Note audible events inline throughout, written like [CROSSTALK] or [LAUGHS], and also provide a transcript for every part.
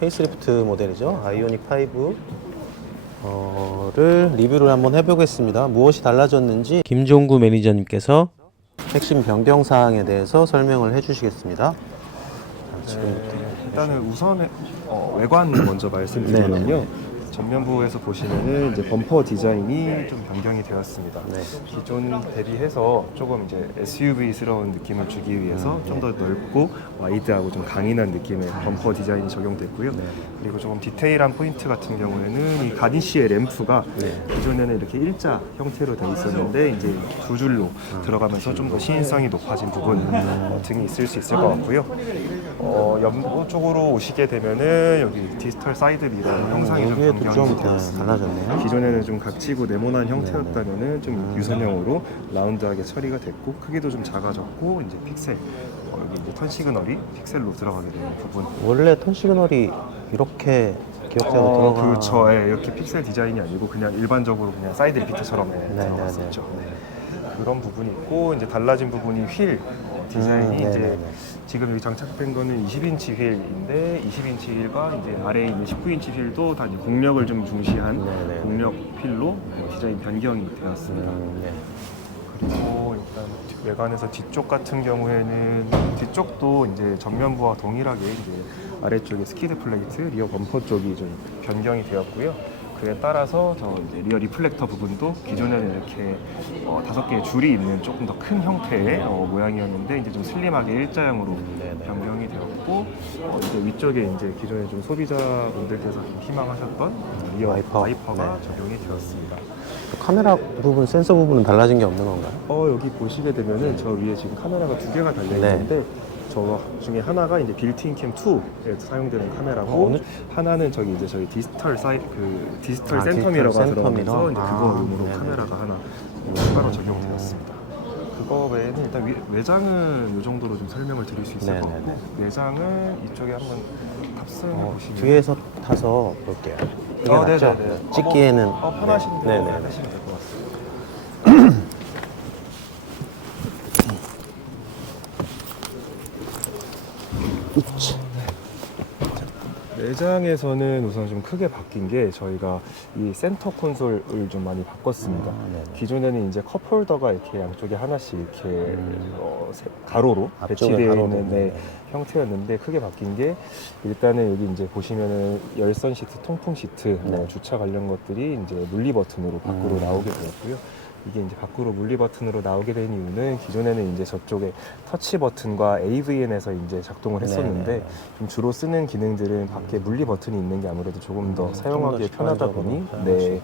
페이스리프트 모델이죠. 아이오닉 5를 리뷰를 한번 해보겠습니다. 무엇이 달라졌는지 김종구 매니저님께서 핵심 변경 사항에 대해서 설명을 해주시겠습니다. 자, 지금부터 네, 일단은 우선 어, 외관 먼저 말씀드리면요. 전면부에서 보시면은 이제 범퍼 디자인이 좀 변경이 되었습니다. 네. 기존 대비해서 조금 이제 SUV스러운 느낌을 주기 위해서 음, 좀더 넓고 와이드하고 좀 강인한 느낌의 범퍼 디자인이 적용됐고요. 네. 그리고 조금 디테일한 포인트 같은 경우에는 이 가디시의 램프가 네. 기존에는 이렇게 일자 형태로 돼 있었는데 이제 두 줄로 음. 들어가면서 좀 더 시인성이 높아진 부분 어, 등이 있을 수 있을 것 같고요. 어, 연부 쪽으로 오시게 되면은 여기 디지털 사이드 미러 형상이 좀 변경이 좀 네, 되었습니다. 달라졌네요. 기존에는 좀 각지고 네모난 형태였다면은 음. 좀 유선형으로 라운드하게 처리가 됐고 크기도 좀 작아졌고 이제 픽셀 어, 여기 이제 턴 시그널이 픽셀로 들어가게 되는 부분. 원래 턴 시그널이 이렇게 기억자로 어, 들어가. 그렇죠. 예, 이렇게 픽셀 디자인이 아니고 그냥 일반적으로 그냥 사이드 리피트처럼 예, 네, 들어갔었죠. 네, 네. 그런 부분이 있고 이제 달라진 부분이 휠 어, 디자인이 음, 네, 이제 네, 네. 지금 여기 장착된 거는 20인치 휠인데 20인치 휠과 이제 아래에 있는 19인치 휠도 다 이제 공력을 좀 중시한 네, 네, 네. 공력 휠로 어, 디자인 변경이 되었습니다. 음, 네. 그리고 일단 뒤- 외관에서 뒤쪽 같은 경우에는 뒤쪽도 이제 전면부와 동일하게 이제 아래쪽에 스키드 플레이트, 리어 범퍼 쪽이 좀 변경이 되었고요. 그에 따라서 저 이제 리어 리플렉터 부분도 기존에는 이렇게 어, 다섯 개의 줄이 있는 조금 더 큰 형태의 어, 모양이었는데 이제 좀 슬림하게 일자형으로. 변경이 되었고 어, 이제 위쪽에 이제 기존에 좀 소비자분들께서 좀 희망하셨던 리어 와이퍼. 와이퍼가 네. 적용이 되었습니다. 카메라 부분, 센서 부분은 달라진 게 없는 건가요? 어 여기 보시게 되면은 저 위에 지금 카메라가 두 개가 달려 네. 있는데 저 중에 하나가 이제 빌트인 캠 2에 사용되는 카메라고 어, 하나는 저기 이제 저희 디지털 사이 그 디지털 아, 센터 디지털 미러가 센터 들어가면서 미러? 이제 아, 그거용으로 네네. 카메라가 하나 추가로 적용되었습니다. 그거 외에는 일단 위- 외장은 이 정도로 좀 설명을 드릴 수 있을 것 네네네. 같고 외장은 이쪽에 한번 탑승해 어, 보시면 뒤에서 타서 볼게요. 이게 어, 낫죠? 네네네. 찍기에는 어, 어, 편하신 네. 네네. 하시면 될것 같습니다. 내장에서는 우선 좀 크게 바뀐 게 저희가 이 센터 콘솔을 좀 많이 바꿨습니다. 아, 네네. 기존에는 이제 컵홀더가 이렇게 양쪽에 하나씩 이렇게 어, 세- 가로로 앞쪽에 배치되어 가로로, 있는 네, 네. 형태였는데 크게 바뀐 게 일단은 여기 이제 보시면은 열선 시트, 통풍 시트, 뭐 네. 주차 관련 것들이 이제 물리 버튼으로 밖으로 음. 나오게 되었고요. 이게 이제 밖으로 물리 버튼으로 나오게 된 이유는 기존에는 이제 저쪽에 터치 버튼과 AVN에서 이제 작동을 했었는데 네네. 좀 주로 쓰는 기능들은 밖에 물리 버튼이 있는 게 아무래도 조금 더 사용하기 좀더 편하다 직관적으로 보니 네.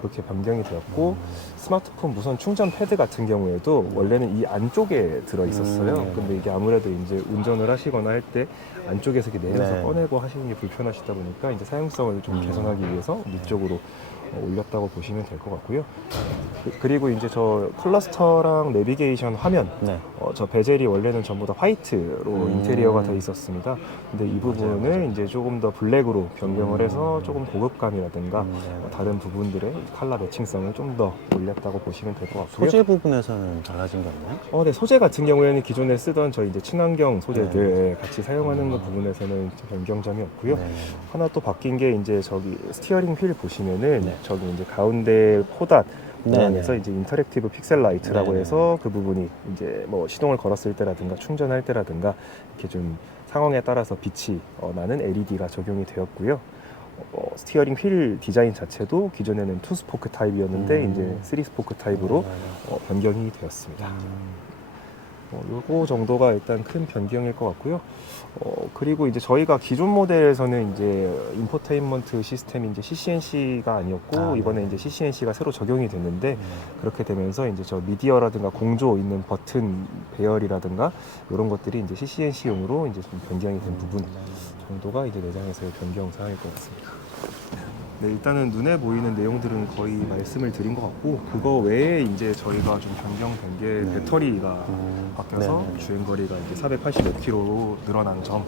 그렇게 변경이 되었고 스마트폰 무선 충전 패드 같은 경우에도 원래는 이 안쪽에 들어 있었어요. 음. 근데 이게 아무래도 이제 운전을 하시거나 할 때 안쪽에서 이렇게 내려서 네. 꺼내고 하시는 게 불편하시다 보니까 이제 사용성을 좀 음. 개선하기 위해서 위쪽으로 어, 올렸다고 보시면 될 것 같고요. 그- 그리고 이제 저 클러스터랑 내비게이션 화면 네. 어, 저 베젤이 원래는 전부 다 화이트로 음. 인테리어가 돼 있었습니다. 근데 이 부분을 맞아요. 이제 조금 더 블랙으로 변경을 음. 해서 조금 고급감이라든가 음, 네. 어, 다른 부분들의 컬러 매칭성을 좀 더 올렸다고 보시면 될 것 같고요. 소재 부분에서는 달라진 게 없나요? 어, 네, 소재 같은 경우에는 기존에 쓰던 저희 이제 친환경 소재들 같이 사용하는 음. 것 부분에서는 좀 변경점이 없고요. 네. 하나 또 바뀐 게 이제 저기 스티어링 휠 보시면은 네. 저기 이제 가운데 모양에서 네. 이제 인터랙티브 픽셀 라이트라고 네, 네. 해서 그 부분이 이제 뭐 시동을 걸었을 때라든가 충전할 때라든가 이렇게 좀 상황에 따라서 빛이 어, 나는 LED가 적용이 되었고요. 어, 스티어링 휠 디자인 자체도 기존에는 투 스포크 타입이었는데 음. 이제 쓰리 스포크 타입으로 네, 네. 어, 변경이 되었습니다. 음. 어, 요거 정도가 일단 큰 변경일 것 같고요. 어, 그리고 이제 저희가 기존 모델에서는 이제 인포테인먼트 시스템이 이제 CCNC가 아니었고 아, 네. 이번에 이제 CCNC가 새로 적용이 됐는데 네. 그렇게 되면서 이제 저 미디어라든가 공조 있는 버튼 배열이라든가 이런 것들이 이제 CCNC용으로 이제 좀 변경이 된 부분 정도가 이제 내장에서의 변경 사항일 것 같습니다. 네, 일단은 눈에 보이는 내용들은 거의 말씀을 드린 것 같고 그거 외에 이제 저희가 좀 변경된 게 네. 배터리가 음, 바뀌어서 네, 네. 주행 거리가 이제 485km로 늘어난 점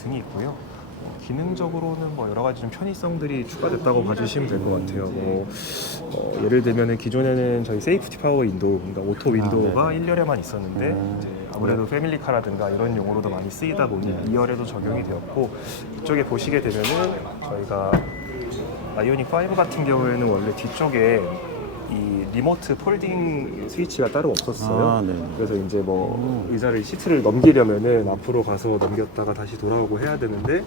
등이 있고요. 어, 기능적으로는 뭐 여러 가지 좀 편의성들이 추가됐다고 봐주시면 될 것 같아요. 뭐, 어, 예를 들면은 기존에는 저희 세이프티 파워 윈도우, 그러니까 오토 아, 윈도우가 네네. 1열에만 있었는데 음. 이제 아무래도 패밀리카라든가 이런 용어로도 많이 쓰이다 보니 네. 2열에도 적용이 되었고 이쪽에 보시게 되면은 저희가 아이오닉 5 같은 경우에는 원래 뒤쪽에 이 리모트 폴딩 스위치가 따로 없었어요. 아, 네. 그래서 이제 뭐 음. 의자를 시트를 넘기려면은 앞으로 가서 넘겼다가 다시 돌아오고 해야 되는데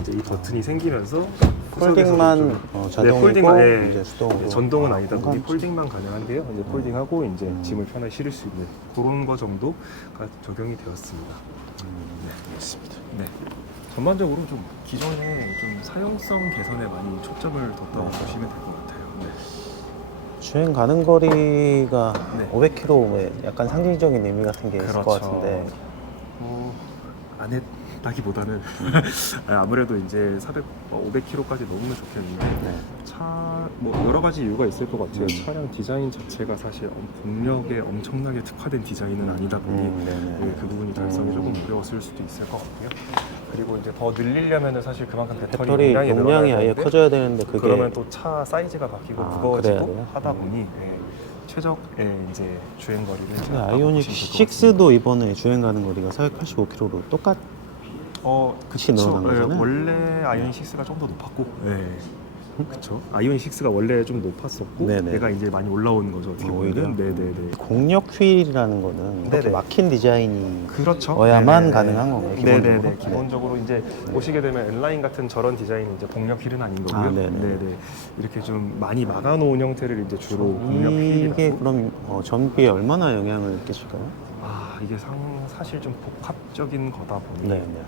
이제 이 버튼이 생기면서 폴딩만 어, 좀- 자동이고 폴딩만, 예. 이제 네, 전동은 아니다 보니 폴딩만 가능한데요. 이제 폴딩하고 이제 음. 짐을 편하게 실을 수 있는 그런 거 정도가 적용이 되었습니다. 알겠습니다. 네. 전반적으로 좀 기존에 좀 사용성 개선에 많이 초점을 뒀다고 네. 보시면 될 것 같아요. 네. 주행 가는 거리가 네. 500km에 약간 상징적인 의미 같은 게 있을 것 그렇죠. 같은데 어, 안 했다기보다는 [LAUGHS] 아무래도 이제 400, 500km까지 넘으면 좋겠는데 네. 차뭐 여러 가지 이유가 있을 것 같아요. 음. 차량 디자인 자체가 사실 엄- 동력에 엄청나게 특화된 디자인은 아니다 보니 음, 네네. 네, 그 부분이 달성이 음. 조금 어려웠을 수도 있을 것 같고요. 그리고 이제 더 늘리려면은 사실 그만큼 배터리, 배터리 용량이, 용량이 아예 되는데 커져야 되는데 그게 그러면 또 차 사이즈가 바뀌고 아, 무거워지고? 하다 음. 보니 예, 최적의 이제 주행 거리를 근데 아이오닉 보시면 될것 같습니다. 6도 이번에 주행 가는 거리가 485km로 똑같 어, 그치. 늘어난 예, 거잖아요. 원래 아이오닉 6가 좀 더 높았고, 네. 그렇죠. 아이오닉 6가 원래 좀 높았었고, 네네. 얘가 이제 많이 올라온 거죠. 어떻게 어, 보면. 오히려? 네네네. 공력 휠이라는 거는 이렇게 네네. 막힌 디자인이 그렇죠. 어야만 네네네. 가능한 건가요, 기본적으로? 네네네. 네. 기본적으로 이제 보시게 되면 N라인 같은 저런 디자인은 이제 공력 휠은 아닌 거고요. 아, 네네. 네네. 이렇게 좀 많이 막아놓은 형태를 이제 주로 공력 휠이라고. 그럼 어, 전비에 얼마나 영향을 끼칠까요? 아 이게 상, 사실 좀 복합적인 거다 보니 네, 네.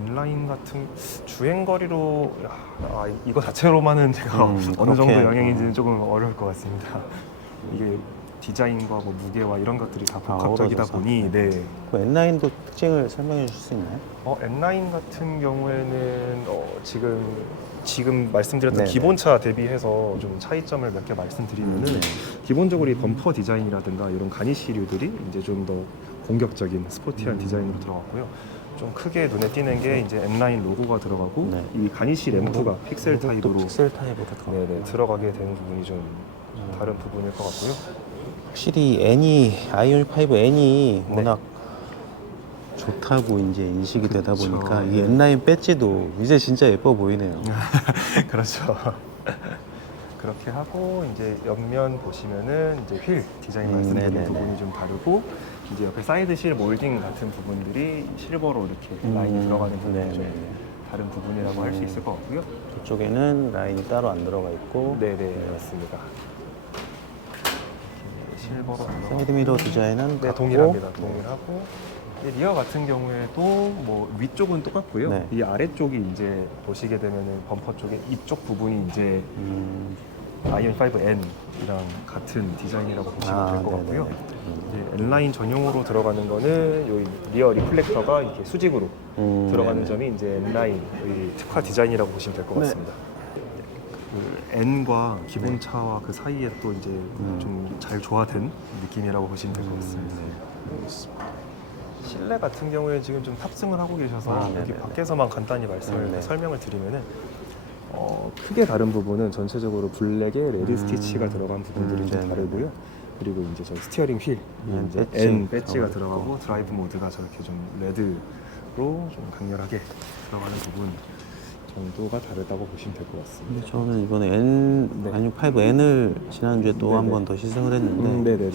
인라인 같은 주행 거리로 야, 아, 이거 자체로만은 제가 음, [LAUGHS] 어느 정도 그렇게, 영향인지는 어. 조금 어려울 것 같습니다. [LAUGHS] 이게 디자인과 뭐 무게와 이런 것들이 다 아, 복합적이다 어우러져서. 보니 네. 그 N9도 특징을 설명해 주실 수 있나요? 어, N9 같은 경우에는 어, 지금 지금 말씀드렸던 네네. 기본차 대비해서 좀 차이점을 몇 개 말씀드리면은 네. 기본적으로 이 범퍼 디자인이라든가 이런 가니쉬류들이 이제 좀 더 공격적인 스포티한 음. 디자인으로 들어갔고요. 좀 크게 눈에 띄는 게 이제 M9 로고가 들어가고 네. 이 가니쉬 램프가 픽셀 또 타입으로 픽셀 타입으로 들어가. 네네, 들어가게 되는 부분이 좀 음. 다른 부분일 것 같고요. 확실히 N이 아이오닉 5 N이 네. 워낙 좋다고 이제 인식이 되다 그쵸. 보니까 이 네. N9 배지도 이제 진짜 예뻐 보이네요. [LAUGHS] 그렇죠. 그렇게 하고 이제 옆면 보시면은 이제 휠 디자인 음, 말씀드린 네네네. 부분이 좀 다르고 이제 옆에 사이드 실 몰딩 같은 부분들이 실버로 이렇게 라인이 음, 들어가는 부분이 네네. 좀 다른 부분이라고 할수 음. 있을 것 같고요. 이쪽에는 라인이 따로 안 들어가 있고 네네 맞습니다. 이렇게 실버로 들어가고 사이드 미러 디자인은 네, 같고, 동일합니다. 네. 동일하고 이 리어 같은 경우에도 뭐 위쪽은 똑같고요. 네. 이 아래쪽이 이제 보시게 되면은 범퍼 쪽에 이쪽 부분이 이제 음, 아이언 5N이랑 같은 디자인이라고 보시면 아, 될것 네네네. 같고요. 음. 이제 N라인 전용으로 들어가는 거는 요 리어 리플렉터가 이렇게 수직으로 음, 들어가는 네네. 점이 이제 N라인 의 특화 디자인이라고 보시면 될 것 네. 같습니다. 그 N과 기본차와 그 사이에 또 이제 음. 좀잘 조화된 느낌이라고 보시면 될것 음, 같습니다. 네. 실내 같은 경우에 지금 좀 탑승을 하고 계셔서 아, 여기 네네네. 밖에서만 간단히 말씀을 음, 네. 설명을 드리면은 어, 크게 다른 부분은 전체적으로 블랙에 레드 음. 스티치가 들어간 부분들이 음, 좀 네네네. 다르고요. 그리고 이제 저 스티어링 휠 음, 이제 배지 N 배지가 들어가 들어가고 드라이브 모드가 저렇게 좀 레드로 좀 강렬하게 들어가는 부분 정도가 다르다고 보시면 될 것 같습니다. 저는 이번에 N 네. 아이오닉 5 N을 지난주에 또. 한 번 더 시승을 했는데 음, 네네네.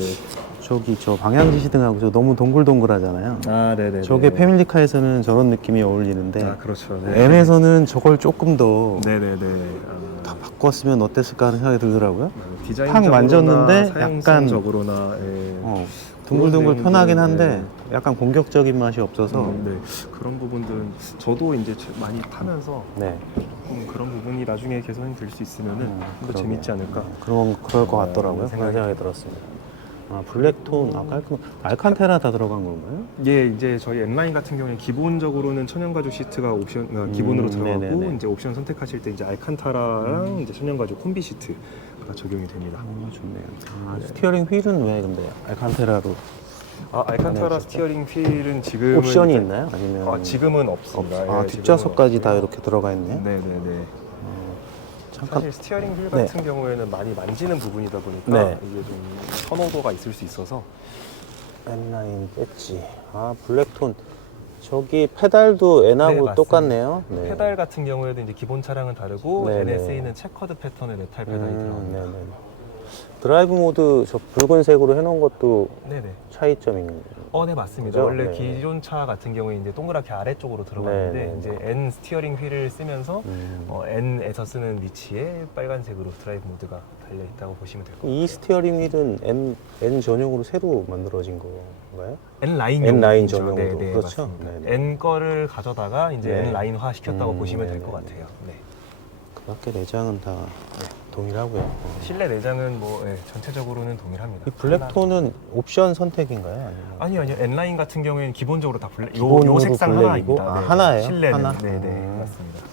저기 저 방향지 시등하고 저 너무 동글동글하잖아요. 아, 네네. 저게 패밀리카에서는 저런 느낌이 어울리는데 아, 그렇죠. N에서는 저걸 조금 더 네네네. 다 아, 바꿨으면 어땠을까 하는 생각이 들더라고요. 디자인적으로나 만졌는데 사용성적으로나 예. 어, 둥글둥글 그런 편하긴 부분들은, 한데 약간 공격적인 맛이 없어서 음, 네. 그런 부분들은 저도 이제 제- 많이 타면서 네. 조금 그런 부분이 나중에 개선이 될 수 있으면은 음, 더 그러게요. 재밌지 않을까. 그런 그럴 것 아, 같더라고요. 그런 생각이 생각이 들었습니다. 아 블랙톤 아 깔끔 알칸테라 다 들어간 건가요? 예, 이제 저희 N라인 같은 경우에 기본적으로 천연 가죽 시트가 옵션 어, 기본으로 음, 들어가고 네네네. 이제 옵션 선택하실 때 이제 알칸타라랑 이제 천연 가죽 콤비 시트 가 적용이 됩니다. 아 좋네요. 아, 스티어링 휠은 왜 근데 알칸테라로 아, 알칸타라 스티어링 휠은 지금 옵션이 있나요? 아니면 아, 지금은 없습니다. 아 예, 뒷좌석까지 지금은 다. 이렇게 들어가 있네. 네, 네, 네. 어, 잠깐 사실 스티어링 휠 네. 같은 경우에는 많이 만지는 부분이다 보니까 네. 이게 좀 선호도가 있을 수 있어서 M9 뺐지. 아 블랙톤. 저기 페달도 네, N하고 맞습니다. 똑같네요. 네. 페달 같은 경우에도 이제 기본 차량은 다르고 네, 네. NSA는 체커드 패턴의 메탈 페달이 음, 들어갑니다. 네네. 드라이브 모드 저 붉은색으로 해놓은 것도 네네. 차이점인. 어, 네 맞습니다. 그죠? 원래 네. 기존 차 같은 경우에 이제 동그랗게 아래쪽으로 들어가는데 네, 네, 이제 네. N 스티어링 휠을 쓰면서 음. 어, N에서 쓰는 위치에 빨간색으로 드라이브 모드가 달려 있다고 보시면 될 것 같아요. 이 스티어링 휠은 M N 전용으로 새로 만들어진 건가요? N 라인 N 라인. 전용으로. 네, 네, 그렇죠? 네, 네. N 거를 가져다가 이제 네. N 라인화 시켰다고 음, 보시면 네, 될것 네, 같아요. 네. 그 밖에 내장은 다 동일하고요. 실내 내장은 뭐 예, 전체적으로는 동일합니다. 이 블랙톤은 옵션 선택인가요? 아니면? 아니요, 아니요. N 라인 같은 경우에는 기본적으로 다 블랙. 요, 기본으로 요 색상 블랙이고? 하나입니다. 아, 네, 하나예요? 실내는 하나? 네, 네, 음. 맞습니다.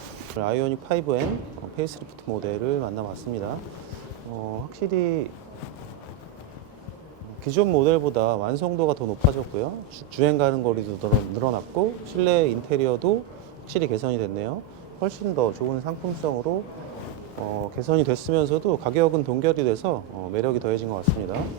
아이오닉 5N 어, 페이스리프트 모델을 만나봤습니다. 어, 확실히 기존 모델보다 완성도가 더 높아졌고요. 주- 주행 가는 거리도 더 늘어났고 실내 인테리어도 확실히 개선이 됐네요. 훨씬 더 좋은 상품성으로 어, 개선이 됐으면서도 가격은 동결이 돼서 어, 매력이 더해진 것 같습니다.